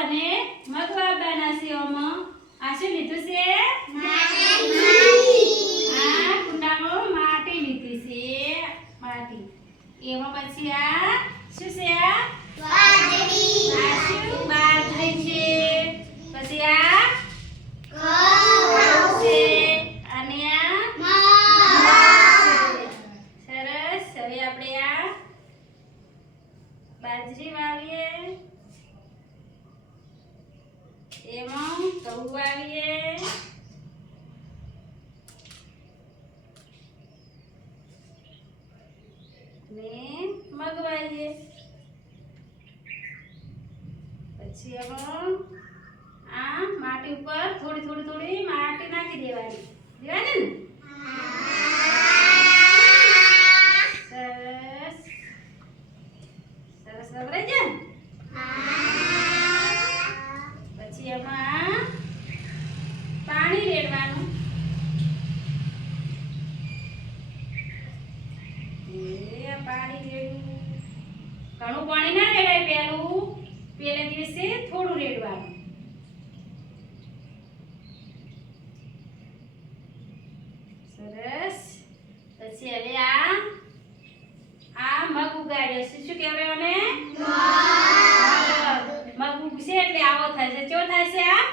અને મગવાબાના સેવામાં આ શું લીધું છે? આ કુંડામાં માટી લીધી છે, માટી. એમાં પછી આ શું છે? આ શું? બાજરી છે. પછી આ ઘઉં છે અને આ સરસ. હવે આપણે આ બાજરી વાવીએ, એમાં ઘઉં વાવીએ, ને મગ વાવીએ. પછી એમાં આ માટી ઉપર થોડી થોડી થોડી માટી નાખી દેવાની. દેવાની ને? સરસ સરસ વવરાઈ જાય ને? પછી એમાં પાણી રેડવાનું. પાણી રેડવું, ઘણું પાણી ના રેડાય. પહેલે દિવસે થોડું રેડવાનું. સરસ. પછી હવે આ મગ ઉગાડ્યો છે. શું કહેવાય આને? મગ ઉગશે એટલે આવો થાય છે. કેવો થાય છે? આ